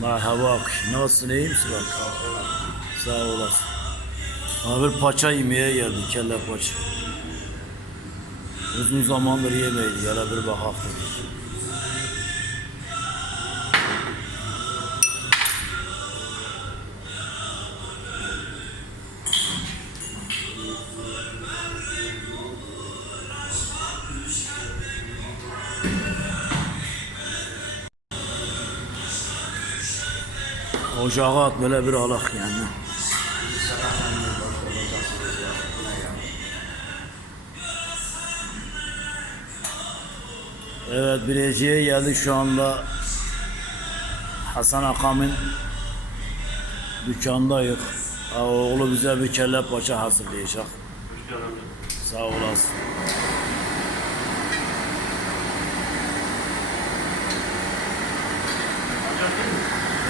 Merhaba akış. Nasılsın iyi misin? Sağ olasın. Bir paça yemeye geldik kelle paça. Uzun zamandır yemeydi. Yara bir bakak dedik. Ocağa at böyle bir alak yani. Evet Bilecik'e geldik şu anda. Hasan Akam'ın dükkandayız. Ha, Oğlu bize bir kelle paça hazırlayacak. Sağ olasın.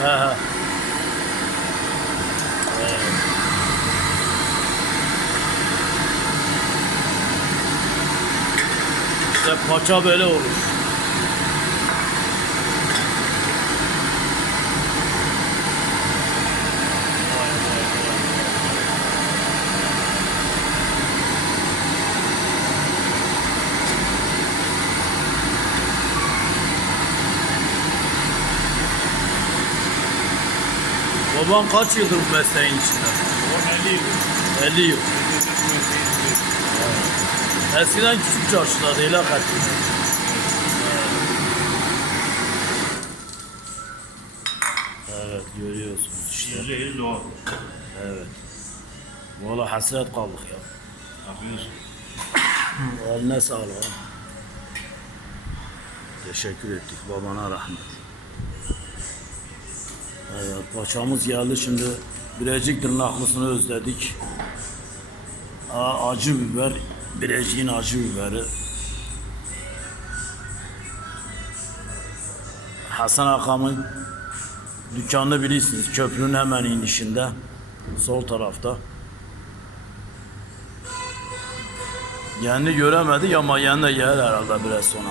He he. İşte paça böyle olur. Baban kaç yıldır bu mesleğin içinde? 50 yıl. Eskiden küçük çarşılarda ilak ettim. Evet görüyorsunuz işte. %100 doğal. Evet. Valla hasret kaldık ya. Yapıyorsun. Eline sağlık. Teşekkür ettik babana rahmet. Evet paçamız geldi şimdi Birecik tırnaklısını özledik. Aa, acı biber, Birecik'in acı biberi. Hasan Akam'ın dükkanını bilirsiniz. Köprünün hemen inişinde. Sol tarafta. Yerini göremedi ama yanına gelir herhalde biraz sonra.